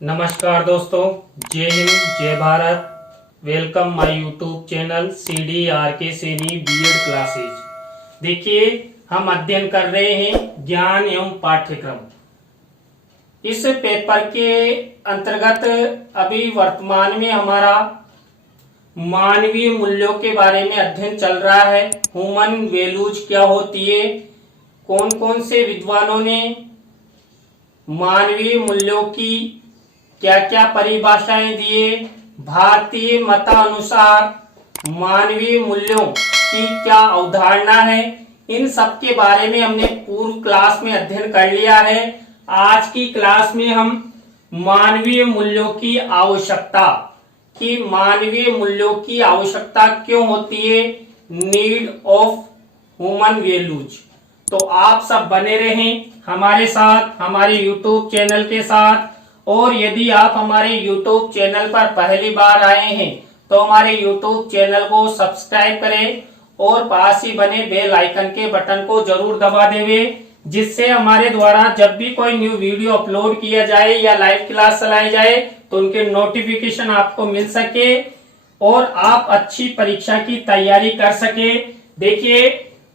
नमस्कार दोस्तों, जय हिंद, जय Bharat. Welcome my YouTube channel CDRK Saini BEd classes. देखिए, हम अध्ययन कर रहे हैं ज्ञान एवं पाठ्यक्रम। इस पेपर के अंतर्गत अभी वर्तमान में हमारा मानवीय मूल्यों के बारे में अध्ययन चल रहा है। ह्यूमन वैल्यूज क्या होती है, कौन कौन से विद्वानों ने मानवीय मूल्यों की क्या क्या परिभाषाएं दिए, भारतीय मतानुसार मानवीय मूल्यों की क्या अवधारणा है, इन सब के बारे में हमने पूर्व क्लास में अध्ययन कर लिया है। आज की क्लास में हम मानवीय मूल्यों की आवश्यकता मानवीय मूल्यों की आवश्यकता क्यों होती है, नीड ऑफ ह्यूमन वैल्यूज। तो आप सब बने रहें हमारे साथ, हमारे यूट्यूब चैनल के साथ। और यदि आप हमारे YouTube चैनल पर पहली बार आए हैं तो हमारे YouTube चैनल को सब्सक्राइब करें और पास ही बने बेल आइकन के बटन को जरूर दबा देवें, जिससे हमारे द्वारा जब भी कोई न्यू वीडियो अपलोड किया जाए या लाइव क्लास चलाई जाए तो उनके नोटिफिकेशन आपको मिल सके और आप अच्छी परीक्षा की तैयारी कर सके। देखिए,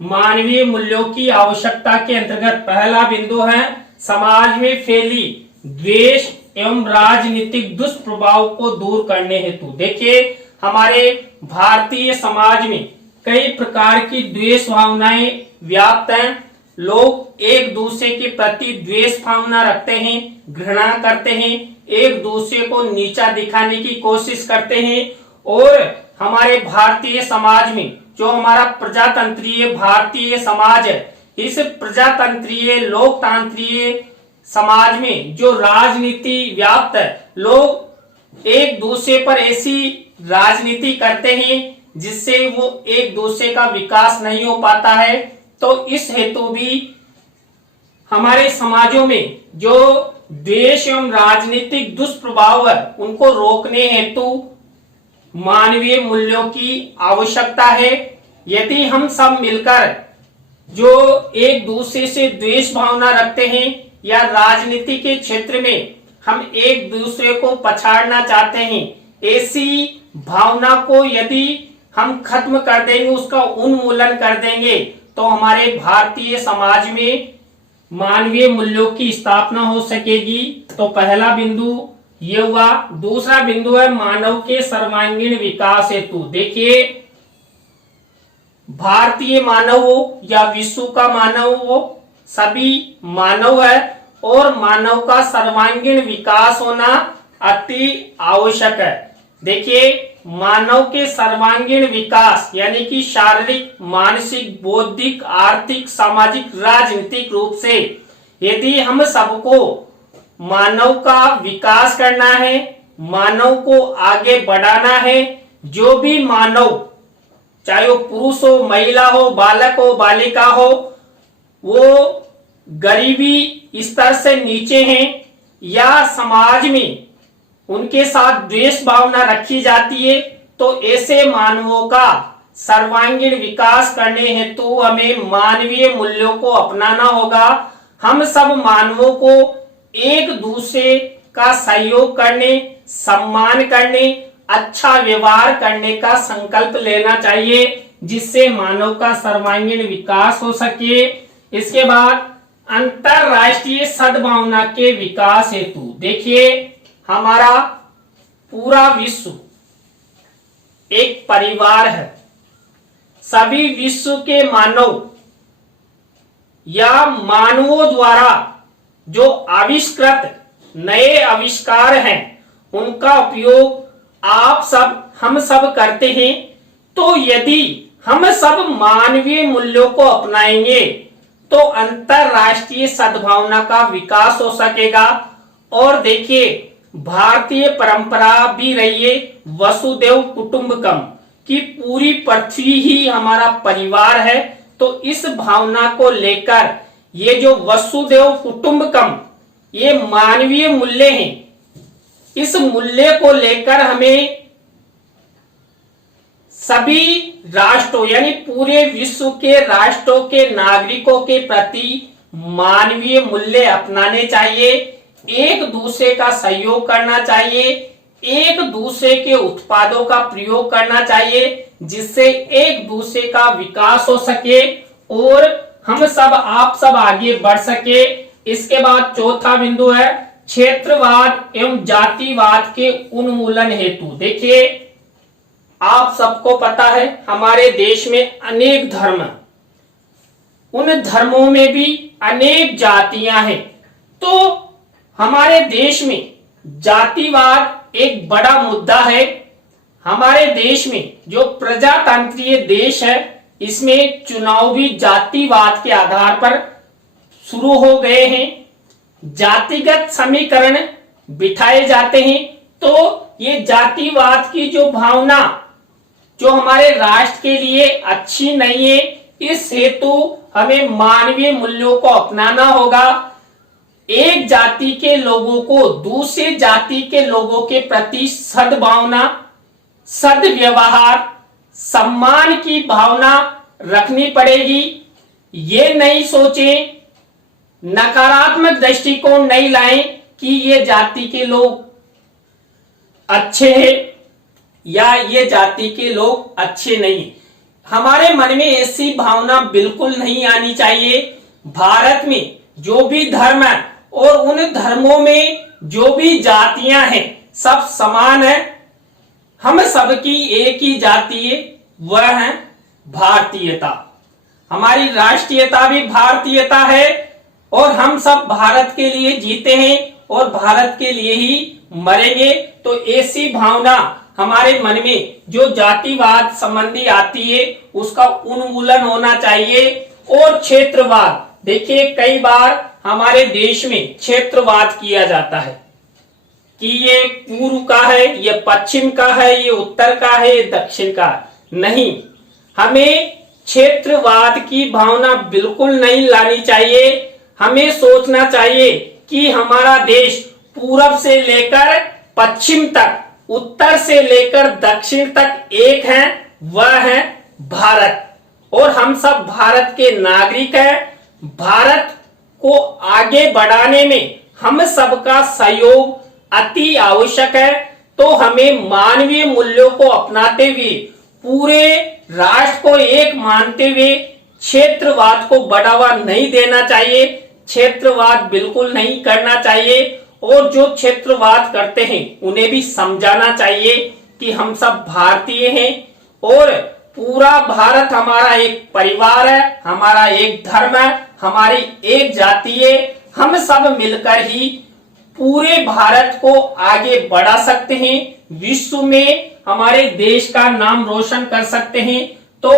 मानवीय मूल्यों की आवश्यकता के अंतर्गत पहला बिंदु है समाज में फैली द्वेष एवं राजनीतिक दुष्प्रभाव को दूर करने हेतु। देखिए, हमारे भारतीय समाज में कई प्रकार की द्वेष भावनाएं व्याप्त हैं। लोग एक दूसरे के प्रति द्वेष भावना रखते हैं, घृणा करते हैं, एक दूसरे को नीचा दिखाने की कोशिश करते हैं। और हमारे भारतीय समाज में जो हमारा प्रजातंत्रीय भारतीय समाज है, इस प्रजातंत्रीय लोकतांत्रिक समाज में जो राजनीति व्याप्त है, लोग एक दूसरे पर ऐसी राजनीति करते हैं जिससे वो एक दूसरे का विकास नहीं हो पाता है। तो इस हेतु भी हमारे समाजों में जो द्वेष एवं राजनीतिक दुष्प्रभाव है उनको रोकने हेतु मानवीय मूल्यों की आवश्यकता है। यदि हम सब मिलकर जो एक दूसरे से द्वेष भावना रखते हैं या राजनीति के क्षेत्र में हम एक दूसरे को पछाड़ना चाहते हैं, ऐसी भावना को यदि हम खत्म कर देंगे, उसका उन्मूलन कर देंगे, तो हमारे भारतीय समाज में मानवीय मूल्यों की स्थापना हो सकेगी। तो पहला बिंदु ये हुआ। दूसरा बिंदु है मानव के सर्वांगीण विकास हेतु। देखिए, भारतीय मानव हो या विश्व का मानव हो, सभी मानव है और मानव का सर्वांगीण विकास होना अति आवश्यक है। देखिए, मानव के सर्वांगीण विकास यानी कि शारीरिक, मानसिक, बौद्धिक, आर्थिक, सामाजिक, राजनीतिक रूप से यदि हम सबको मानव का विकास करना है, मानव को आगे बढ़ाना है, जो भी मानव चाहे वो पुरुष हो, महिला हो, बालक हो, बालिका हो, वो गरीबी स्तर से नीचे हैं या समाज में उनके साथ द्वेष भावना रखी जाती है, तो ऐसे मानवों का सर्वांगीण विकास करने हेतु हमें मानवीय मूल्यों को अपनाना होगा। हम सब मानवों को एक दूसरे का सहयोग करने, सम्मान करने, अच्छा व्यवहार करने का संकल्प लेना चाहिए, जिससे मानव का सर्वांगीण विकास हो सके। इसके बाद अंतरराष्ट्रीय सद्भावना के विकास हेतु। देखिए, हमारा पूरा विश्व एक परिवार है। सभी विश्व के मानव या मानवों द्वारा जो आविष्कृत नए आविष्कार हैं उनका उपयोग आप सब हम सब करते हैं। तो यदि हम सब मानवीय मूल्यों को अपनाएंगे तो अंतरराष्ट्रीय सद्भावना का विकास हो सकेगा। और देखिए, भारतीय परंपरा भी रही है वसुदेव कुटुंबकम की पूरी पृथ्वी ही हमारा परिवार है। तो इस भावना को लेकर ये जो वसुदेव कुटुंबकम ये मानवीय मूल्य हैं, इस मूल्य को लेकर हमें सभी राष्ट्रों यानी पूरे विश्व के राष्ट्रों के नागरिकों के प्रति मानवीय मूल्य अपनाने चाहिए। एक दूसरे का सहयोग करना चाहिए, एक दूसरे के उत्पादों का प्रयोग करना चाहिए, जिससे एक दूसरे का विकास हो सके और हम सब आप सब आगे बढ़ सके। इसके बाद चौथा बिंदु है क्षेत्रवाद एवं जातिवाद के उन्मूलन हेतु। देखिए, आप सबको पता है हमारे देश में अनेक धर्म, उन धर्मों में भी अनेक जातियां हैं। तो हमारे देश में जातिवाद एक बड़ा मुद्दा है। हमारे देश में जो प्रजातंत्रीय देश है, इसमें चुनाव भी जातिवाद के आधार पर शुरू हो गए हैं। जातिगत समीकरण बिठाए जाते हैं। तो ये जातिवाद की जो भावना जो हमारे राष्ट्र के लिए अच्छी नहीं है, इस हेतु हमें मानवीय मूल्यों को अपनाना होगा। एक जाति के लोगों को दूसरी जाति के लोगों के प्रति सद्भावना, सद्व्यवहार, सम्मान की भावना रखनी पड़ेगी। ये नहीं सोचें, नकारात्मक दृष्टिकोण नहीं लाएं कि ये जाति के लोग अच्छे हैं या ये जाति के लोग अच्छे नहीं। हमारे मन में ऐसी भावना बिल्कुल नहीं आनी चाहिए। भारत में जो भी धर्म है और उन धर्मों में जो भी जातियां हैं, सब समान है। हम सबकी एक ही जाति है, वह है भारतीयता। हमारी राष्ट्रीयता भी भारतीयता है और हम सब भारत के लिए जीते हैं और भारत के लिए ही मरेंगे। तो ऐसी भावना हमारे मन में जो जातिवाद संबंधी आती है, उसका उन्मूलन होना चाहिए। और क्षेत्रवाद, देखिए कई बार हमारे देश में क्षेत्रवाद किया जाता है कि ये पूर्व का है, ये पश्चिम का है, ये उत्तर का है, ये दक्षिण का है। नहीं, हमें क्षेत्रवाद की भावना बिल्कुल नहीं लानी चाहिए। हमें सोचना चाहिए कि हमारा देश पूरब से लेकर पश्चिम तक, उत्तर से लेकर दक्षिण तक एक है, वह है भारत। और हम सब भारत के नागरिक हैं। भारत को आगे बढ़ाने में हम सबका सहयोग अति आवश्यक है। तो हमें मानवीय मूल्यों को अपनाते हुए, पूरे राष्ट्र को एक मानते हुए क्षेत्रवाद को बढ़ावा नहीं देना चाहिए, क्षेत्रवाद बिल्कुल नहीं करना चाहिए। और जो क्षेत्रवाद करते हैं उन्हें भी समझाना चाहिए कि हम सब भारतीय हैं और पूरा भारत हमारा एक परिवार है, हमारा एक धर्म है, हमारी एक जाति है। हम सब मिलकर ही पूरे भारत को आगे बढ़ा सकते हैं, विश्व में हमारे देश का नाम रोशन कर सकते हैं। तो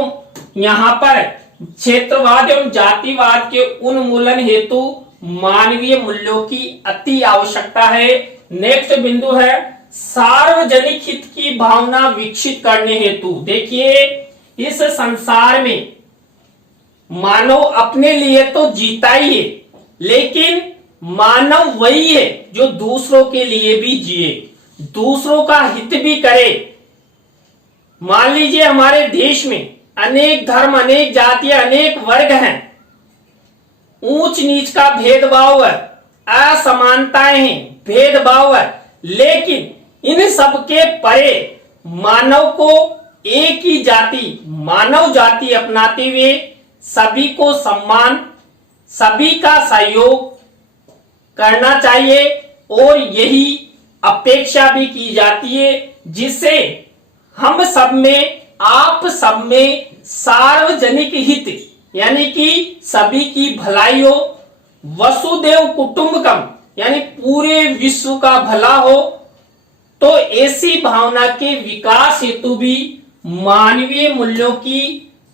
यहाँ पर क्षेत्रवाद एवं जातिवाद के उन्मूलन हेतु मानवीय मूल्यों की अति आवश्यकता है। नेक्स्ट बिंदु है सार्वजनिक हित की भावना विकसित करने हेतु। देखिए, इस संसार में मानव अपने लिए तो जीता ही है, लेकिन मानव वही है जो दूसरों के लिए भी जिए, दूसरों का हित भी करे। मान लीजिए हमारे देश में अनेक धर्म, अनेक जातियां, अनेक वर्ग हैं, ऊंच नीच का भेदभाव है, असमानताएं हैं, भेदभाव है, लेकिन इन सबके परे मानव को एक ही जाति, मानव जाति अपनाते हुए सभी को सम्मान, सभी का सहयोग करना चाहिए। और यही अपेक्षा भी की जाती है, जिससे हम सब में, आप सब में सार्वजनिक हित यानी कि सभी की भलाई हो, वसुदेव कुटुंबकम यानी पूरे विश्व का भला हो। तो ऐसी भावना के विकास हेतु भी मानवीय मूल्यों की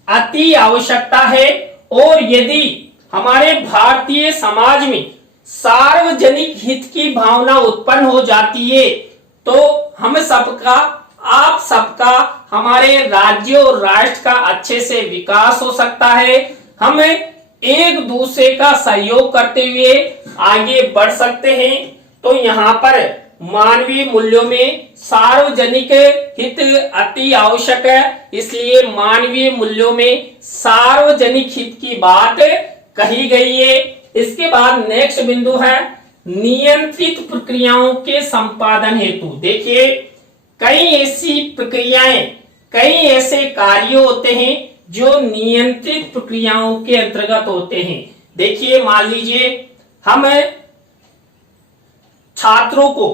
अति आवश्यकता है। और यदि हमारे भारतीय समाज में सार्वजनिक हित की भावना उत्पन्न हो जाती है, तो हम सबका, आप सबका, हमारे राज्य और राष्ट्र का अच्छे से विकास हो सकता है। हम एक दूसरे का सहयोग करते हुए आगे बढ़ सकते हैं। तो यहाँ पर मानवीय मूल्यों में सार्वजनिक हित अति आवश्यक है, इसलिए मानवीय मूल्यों में सार्वजनिक हित की बात कही गई है। इसके बाद नेक्स्ट बिंदु है नियंत्रित प्रक्रियाओं के संपादन हेतु। देखिए, कई ऐसी प्रक्रियाएं, कई ऐसे कार्य होते हैं जो नियंत्रित प्रक्रियाओं के अंतर्गत होते हैं। देखिए, मान लीजिए हम छात्रों को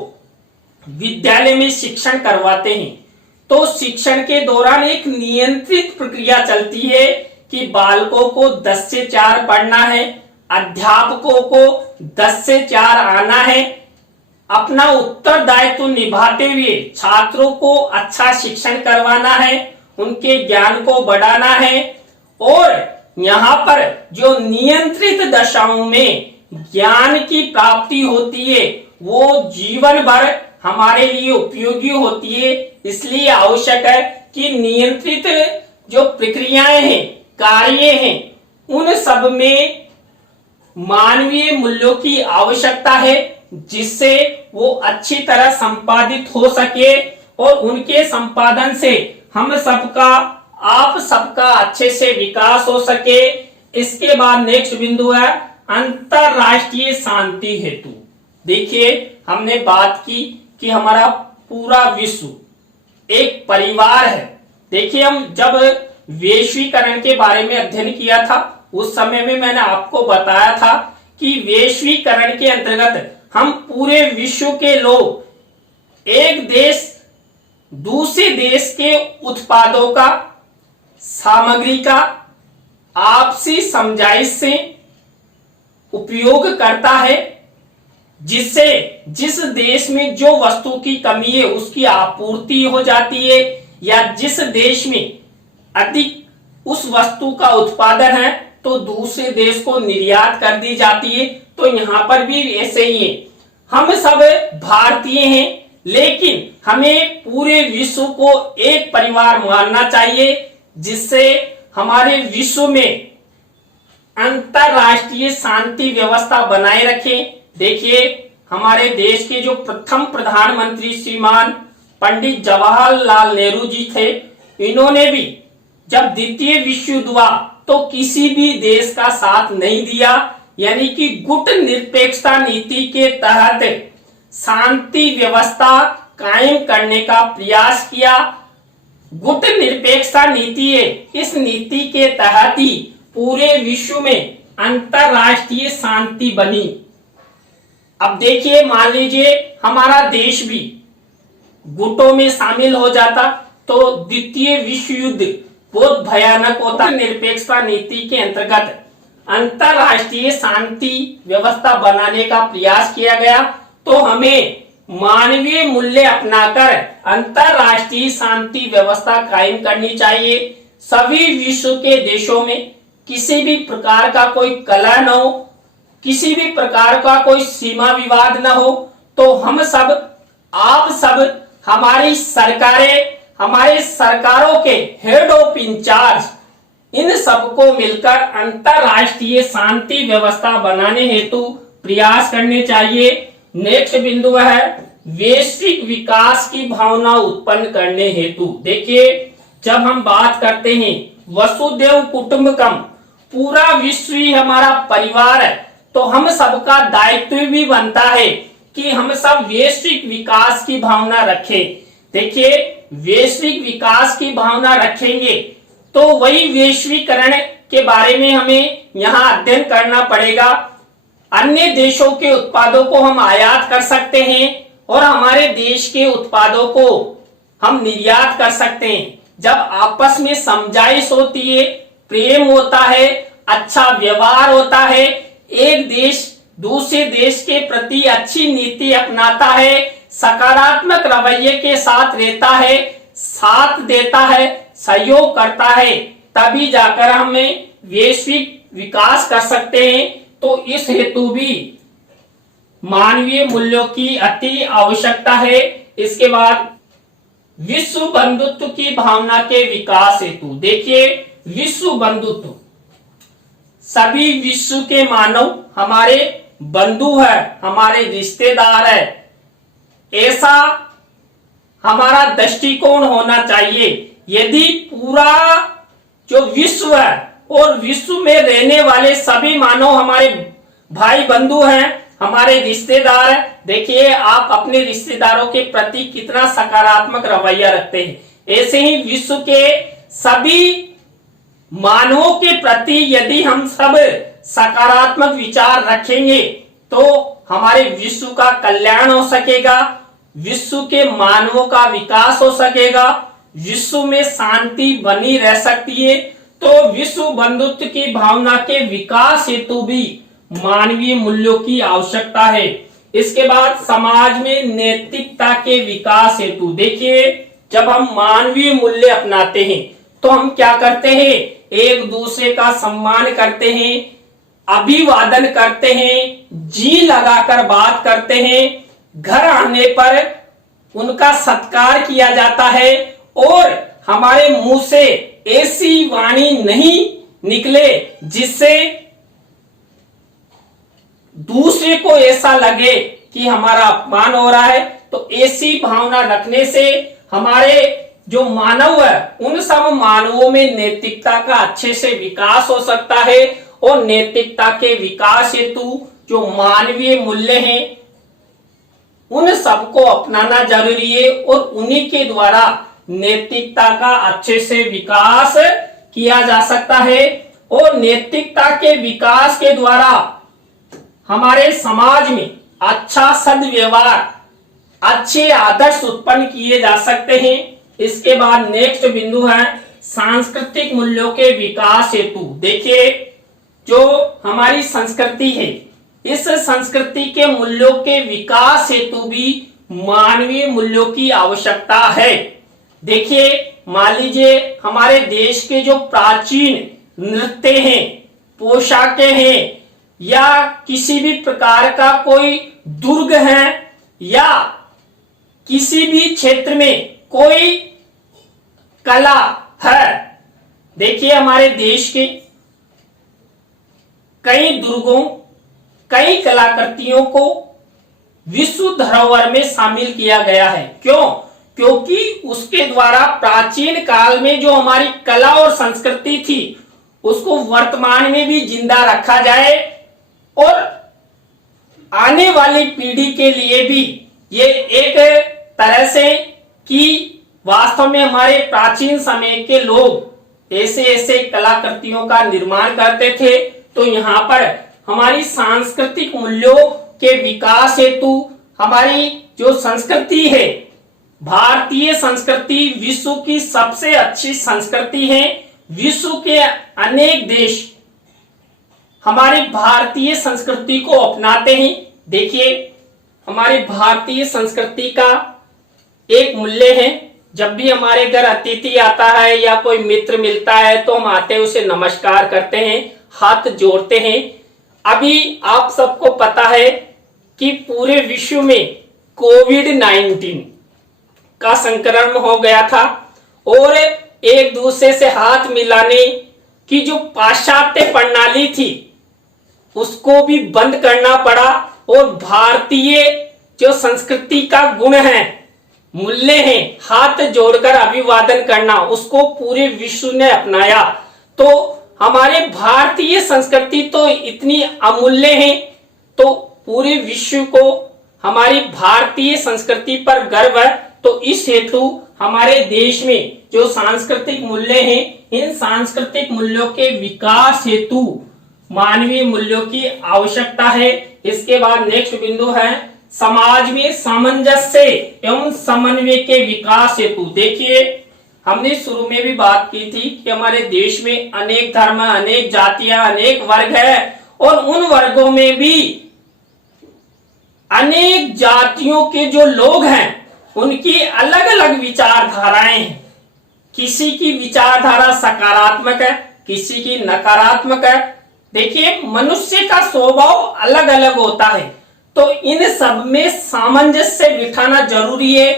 विद्यालय में शिक्षण करवाते हैं, तो शिक्षण के दौरान एक नियंत्रित प्रक्रिया चलती है कि बालकों को 10 से 4 पढ़ना है, अध्यापकों को 10 से 4 आना है, अपना उत्तरदायित्व निभाते हुए छात्रों को अच्छा शिक्षण करवाना है, उनके ज्ञान को बढ़ाना है। और यहाँ पर जो नियंत्रित दशाओं में ज्ञान की प्राप्ति होती है वो जीवन भर हमारे लिए उपयोगी होती है। इसलिए आवश्यक है कि नियंत्रित जो प्रक्रियाएं हैं, कार्य हैं, उन सब में मानवीय मूल्यों की आवश्यकता है, जिससे वो अच्छी तरह संपादित हो सके और उनके संपादन से हम सबका, आप सबका अच्छे से विकास हो सके। इसके बाद नेक्स्ट बिंदु है अंतरराष्ट्रीय शांति हेतु। देखिए, हमने बात की कि हमारा पूरा विश्व एक परिवार है। देखिए, हम जब वैश्वीकरण के बारे में अध्ययन किया था उस समय में मैंने आपको बताया था कि वैश्वीकरण के अंतर्गत हम पूरे विश्व के लोग एक देश दूसरे देश के उत्पादों का, सामग्री का आपसी समझाइश से उपयोग करता है, जिससे जिस देश में जो वस्तु की कमी है उसकी आपूर्ति हो जाती है, या जिस देश में अधिक उस वस्तु का उत्पादन है तो दूसरे देश को निर्यात कर दी जाती है। तो यहाँ पर भी ऐसे ही है। हम सब भारतीय हैं, लेकिन हमें पूरे विश्व को एक परिवार मानना चाहिए, जिससे हमारे विश्व में अंतरराष्ट्रीय शांति व्यवस्था बनाए रखें। देखिए, हमारे देश के जो प्रथम प्रधानमंत्री श्रीमान पंडित जवाहरलाल नेहरू जी थे, इन्होंने भी जब द्वितीय विश्व युद्ध हुआ तो किसी भी देश का साथ नहीं दिया, यानी कि गुट निरपेक्षता नीति के तहत शांति व्यवस्था कायम करने का प्रयास किया। गुट निरपेक्षता नीति है, इस नीति के तहत ही पूरे विश्व में अंतरराष्ट्रीय शांति बनी। अब देखिए, मान लीजिए हमारा देश भी गुटों में शामिल हो जाता तो द्वितीय विश्व युद्ध बहुत भयानक होता। निरपेक्षता नीति के अंतर्गत अंतरराष्ट्रीय शांति व्यवस्था बनाने का प्रयास किया गया, तो हमें मानवीय मूल्य अपनाकर अंतरराष्ट्रीय शांति व्यवस्था कायम करनी चाहिए। सभी विश्व के देशों में किसी भी प्रकार का कोई कलह न हो, किसी भी प्रकार का कोई सीमा विवाद न हो, तो हम सब, आप सब, हमारी सरकारें, हमारे सरकारों के हेड ऑफ इंचार्ज, इन सबको मिलकर अंतरराष्ट्रीय शांति व्यवस्था बनाने हेतु प्रयास करने चाहिए। नेक्स्ट बिंदु है वैश्विक विकास की भावना उत्पन्न करने हेतु। देखिए, जब हम बात करते हैं वसुधैव कुटुंबकम, पूरा विश्व ही हमारा परिवार है, तो हम सबका दायित्व भी बनता है कि हम सब वैश्विक विकास की भावना रखें। देखिए, वैश्विक विकास की भावना रखेंगे तो वही वैश्वीकरण के बारे में हमें यहाँ अध्ययन करना पड़ेगा। अन्य देशों के उत्पादों को हम आयात कर सकते हैं और हमारे देश के उत्पादों को हम निर्यात कर सकते हैं। जब आपस में समझाइश होती है, प्रेम होता है, अच्छा व्यवहार होता है, एक देश दूसरे देश के प्रति अच्छी नीति अपनाता है, सकारात्मक रवैये के साथ रहता है, साथ देता है, सहयोग करता है, तभी जाकर हमें वैश्विक विकास कर सकते हैं। तो इस हेतु भी मानवीय मूल्यों की अति आवश्यकता है। इसके बाद विश्व बंधुत्व की भावना के विकास हेतु। देखिए, विश्व बंधुत्व, सभी विश्व के मानव हमारे बंधु है, हमारे रिश्तेदार है, ऐसा हमारा दृष्टिकोण होना चाहिए। यदि पूरा जो विश्व है और विश्व में रहने वाले सभी मानव हमारे भाई बंधु हैं, हमारे रिश्तेदार, देखिए आप अपने रिश्तेदारों के प्रति कितना सकारात्मक रवैया रखते हैं। ऐसे ही विश्व के सभी मानवों के प्रति यदि हम सब सकारात्मक विचार रखेंगे तो हमारे विश्व का कल्याण हो सकेगा, विश्व के मानवों का विकास हो सकेगा, विश्व में शांति बनी रह सकती है। तो विश्व बंधुत्व की भावना के विकास हेतु भी मानवीय मूल्यों की आवश्यकता है। इसके बाद समाज में नैतिकता के विकास हेतु, देखिए जब हम मानवीय मूल्य अपनाते हैं तो हम क्या करते हैं, एक दूसरे का सम्मान करते हैं, अभिवादन करते हैं, जी लगाकर बात करते हैं, घर आने पर उनका सत्कार किया जाता है और हमारे मुंह से ऐसी वाणी नहीं निकले जिससे दूसरे को ऐसा लगे कि हमारा अपमान हो रहा है। तो ऐसी भावना रखने से हमारे जो मानव है उन सब मानवों में नैतिकता का अच्छे से विकास हो सकता है और नैतिकता के विकास हेतु जो मानवीय मूल्य हैं उन सबको अपनाना जरूरी है और उन्हीं के द्वारा नैतिकता का अच्छे से विकास किया जा सकता है। और नैतिकता के विकास के द्वारा हमारे समाज में अच्छा सद्व्यवहार, अच्छे आदर्श उत्पन्न किए जा सकते हैं। इसके बाद नेक्स्ट बिंदु है सांस्कृतिक मूल्यों के विकास हेतु। देखिए जो हमारी संस्कृति है, इस संस्कृति के मूल्यों के विकास हेतु भी मानवीय मूल्यों की आवश्यकता है। देखिए मान लीजिए हमारे देश के जो प्राचीन नृत्य हैं, पोशाकें हैं, या किसी भी प्रकार का कोई दुर्ग है या किसी भी क्षेत्र में कोई कला है, देखिए हमारे देश के कई दुर्गों, कई कलाकृतियों को विश्व धरोहर में शामिल किया गया है। क्यों? क्योंकि उसके द्वारा प्राचीन काल में जो हमारी कला और संस्कृति थी उसको वर्तमान में भी जिंदा रखा जाए और आने वाली पीढ़ी के लिए भी ये एक तरह से कि वास्तव में हमारे प्राचीन समय के लोग ऐसे ऐसे कलाकृतियों का निर्माण करते थे। तो यहाँ पर हमारी सांस्कृतिक मूल्यों के विकास हेतु हमारी जो संस्कृति है, भारतीय संस्कृति विश्व की सबसे अच्छी संस्कृति है। विश्व के अनेक देश हमारी भारतीय संस्कृति को अपनाते हैं। देखिए हमारी भारतीय संस्कृति का एक मूल्य है, जब भी हमारे घर अतिथि आता है या कोई मित्र मिलता है तो हम आते हैं उसे नमस्कार करते हैं, हाथ जोड़ते हैं। अभी आप सबको पता है कि पूरे विश्व में कोविड-19 का संक्रमण हो गया था और एक दूसरे से हाथ मिलाने की जो पाश्चात्य प्रणाली थी उसको भी बंद करना पड़ा और भारतीय जो संस्कृति का गुण है, मूल्य है, हाथ जोड़कर अभिवादन करना, उसको पूरे विश्व ने अपनाया। तो हमारे भारतीय संस्कृति तो इतनी अमूल्य है, तो पूरे विश्व को हमारी भारतीय संस्कृति पर गर्व है। तो इस हेतु हमारे देश में जो सांस्कृतिक मूल्य हैं, इन सांस्कृतिक मूल्यों के विकास हेतु मानवीय मूल्यों की आवश्यकता है। इसके बाद नेक्स्ट बिंदु है समाज में सामंजस्य एवं समन्वय के विकास हेतु। देखिए हमने शुरू में भी बात की थी कि हमारे देश में अनेक धर्म, अनेक जातियां, अनेक वर्ग है और उन वर्गों में भी अनेक जातियों के जो लोग हैं उनकी अलग अलग विचारधाराएं हैं। किसी की विचारधारा सकारात्मक है, किसी की नकारात्मक है। देखिए मनुष्य का स्वभाव अलग अलग होता है, तो इन सब में सामंजस्य बिठाना जरूरी है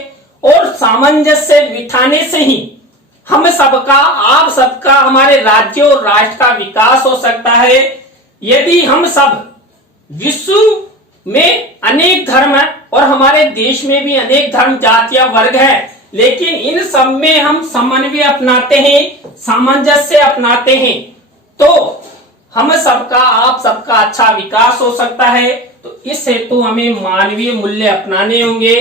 और सामंजस्य बिठाने से ही हम सबका, आप सबका, हमारे राज्य और राष्ट्र का विकास हो सकता है। यदि हम सब विश्व में अनेक धर्म है और हमारे देश में भी अनेक धर्म, जातियां, वर्ग है, लेकिन इन सब में हम समन्वय अपनाते हैं, सामंजस्य अपनाते हैं, तो हम सबका, आप सबका अच्छा विकास हो सकता है। तो इस हेतु हमें मानवीय मूल्य अपनाने होंगे।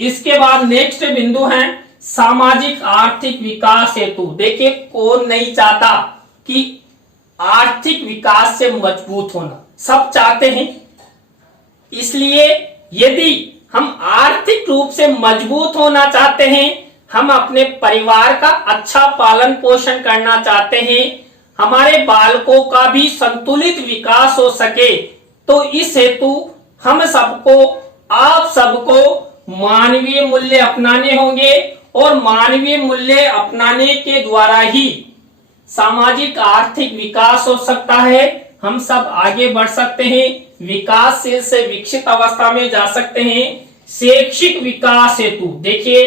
इसके बाद नेक्स्ट बिंदु है सामाजिक आर्थिक विकास हेतु। देखिए, कौन नहीं चाहता कि आर्थिक विकास से मजबूत होना, सब चाहते हैं। इसलिए यदि हम आर्थिक रूप से मजबूत होना चाहते हैं, हम अपने परिवार का अच्छा पालन पोषण करना चाहते हैं, हमारे बालकों का भी संतुलित विकास हो सके, तो इस हेतु हम सबको, आप सबको मानवीय मूल्य अपनाने होंगे और मानवीय मूल्य अपनाने के द्वारा ही सामाजिक आर्थिक विकास हो सकता है। हम सब आगे बढ़ सकते हैं, विकासशील से विकसित अवस्था में जा सकते हैं। शैक्षिक विकास हेतु देखिए,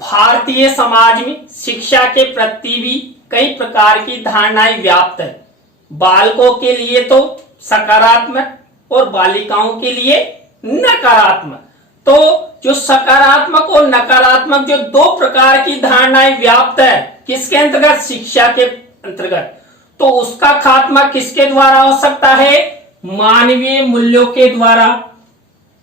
भारतीय समाज में शिक्षा के प्रति भी कई प्रकार की धारणाएं व्याप्त है। बालकों के लिए तो सकारात्मक और बालिकाओं के लिए नकारात्मक। तो जो सकारात्मक और नकारात्मक जो दो प्रकार की धारणाएं व्याप्त है, किसके अंतर्गत? शिक्षा के अंतर्गत। तो उसका खात्मा किसके द्वारा हो सकता है? मानवीय मूल्यों के द्वारा।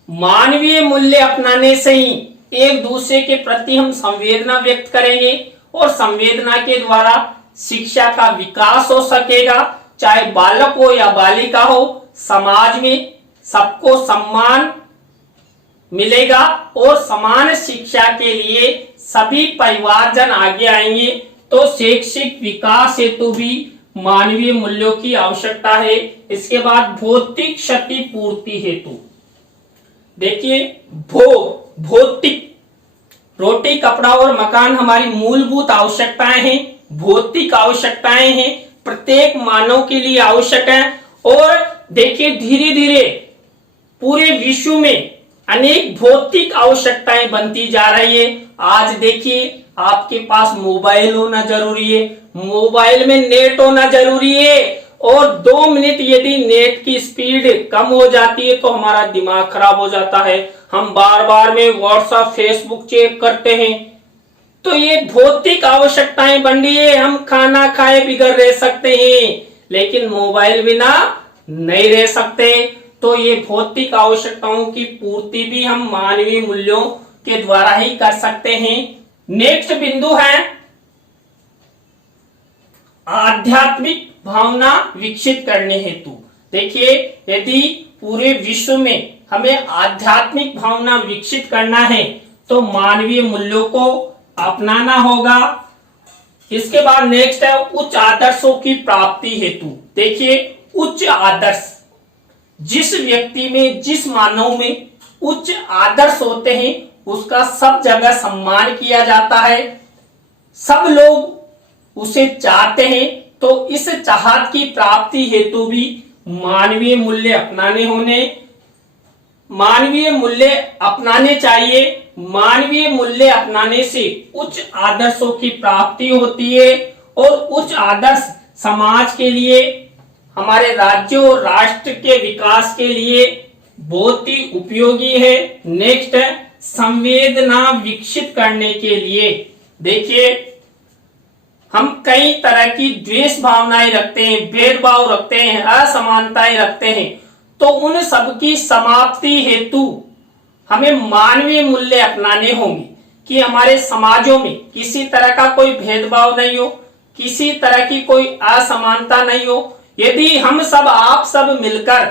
मानवीय मूल्य अपनाने से ही एक दूसरे के प्रति हम संवेदना व्यक्त करेंगे और संवेदना के द्वारा शिक्षा का विकास हो सकेगा। चाहे बालक हो या बालिका हो, समाज में सबको सम्मान मिलेगा और समान शिक्षा के लिए सभी परिवारजन आगे आएंगे। तो शैक्षिक विकास हेतु भी मानवीय मूल्यों की आवश्यकता है। इसके बाद भौतिक क्षतिपूर्ति हेतु देखिए, भौतिक, रोटी कपड़ा और मकान हमारी मूलभूत आवश्यकताएं हैं, भौतिक आवश्यकताएं हैं, प्रत्येक मानव के लिए आवश्यक है। और देखिए, धीरे धीरे पूरे विश्व में अनेक भौतिक आवश्यकताएं बनती जा रही है। आज देखिए, आपके पास मोबाइल होना जरूरी है, मोबाइल में नेट होना जरूरी है, और 2 मिनट यदि नेट की स्पीड कम हो जाती है तो हमारा दिमाग खराब हो जाता है। हम बार बार में व्हाट्सएप, फेसबुक चेक करते हैं। तो ये भौतिक आवश्यकताएं बन रही है। हम खाना खाए बिगड़ रह सकते हैं, लेकिन मोबाइल बिना नहीं रह सकते। तो ये भौतिक आवश्यकताओं की पूर्ति भी हम मानवीय मूल्यों के द्वारा ही कर सकते हैं। नेक्स्ट बिंदु है आध्यात्मिक भावना विकसित करने हेतु। देखिए, यदि पूरे विश्व में हमें आध्यात्मिक भावना विकसित करना है तो मानवीय मूल्यों को अपनाना होगा। इसके बाद नेक्स्ट है उच्च आदर्शों की प्राप्ति हेतु। देखिए, उच्च आदर्श, जिस व्यक्ति में, जिस मानव में उच्च आदर्श होते हैं उसका सब जगह सम्मान किया जाता है, सब लोग उसे चाहते हैं। तो इस चाहत की प्राप्ति हेतु भी मानवीय मूल्य अपनाने चाहिए। मानवीय मूल्य अपनाने से उच्च आदर्शों की प्राप्ति होती है और उच्च आदर्श समाज के लिए, हमारे राज्य और राष्ट्र के विकास के लिए बहुत ही उपयोगी है। नेक्स्ट है संवेदना विकसित करने के लिए। देखिए, हम कई तरह की द्वेष भावनाएं रखते हैं, भेदभाव रखते हैं, असमानताएं रखते हैं। तो उन सब की समाप्ति हेतु हमें मानवीय मूल्य अपनाने होंगे कि हमारे समाजों में किसी तरह का कोई भेदभाव नहीं हो, किसी तरह की कोई असमानता नहीं हो। यदि हम सब, आप सब मिलकर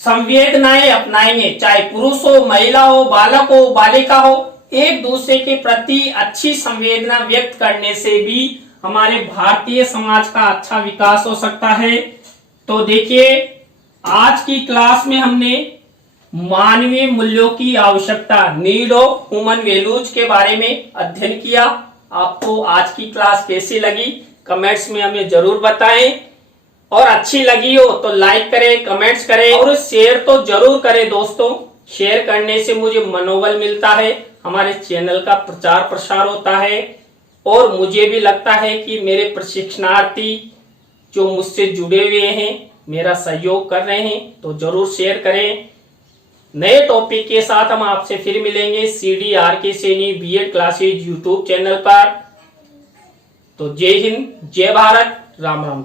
संवेदनाएं अपनाएंगे, चाहे पुरुष हो, महिला हो, बालक हो, बालिका हो, एक दूसरे के प्रति अच्छी संवेदना व्यक्त करने से भी हमारे भारतीय समाज का अच्छा विकास हो सकता है। तो देखिए, आज की क्लास में हमने मानवीय मूल्यों की आवश्यकता, नीड ऑफ ह्यूमन वैल्यूज के बारे में अध्ययन किया। आपको आज की क्लास कैसी लगी कमेंट्स में हमें जरूर बताएं, और अच्छी लगी हो तो लाइक करें, कमेंट्स करें और शेयर तो जरूर करें दोस्तों। शेयर करने से मुझे मनोबल मिलता है, हमारे चैनल का प्रचार प्रसार होता है, और मुझे भी लगता है कि मेरे प्रशिक्षणार्थी जो मुझसे जुड़े हुए हैं मेरा सहयोग कर रहे हैं। तो जरूर शेयर करें। नए टॉपिक के साथ हम आपसे फिर मिलेंगे CDRK Saini BEd classes YouTube channel पर। तो जय हिंद, जय भारत, राम राम।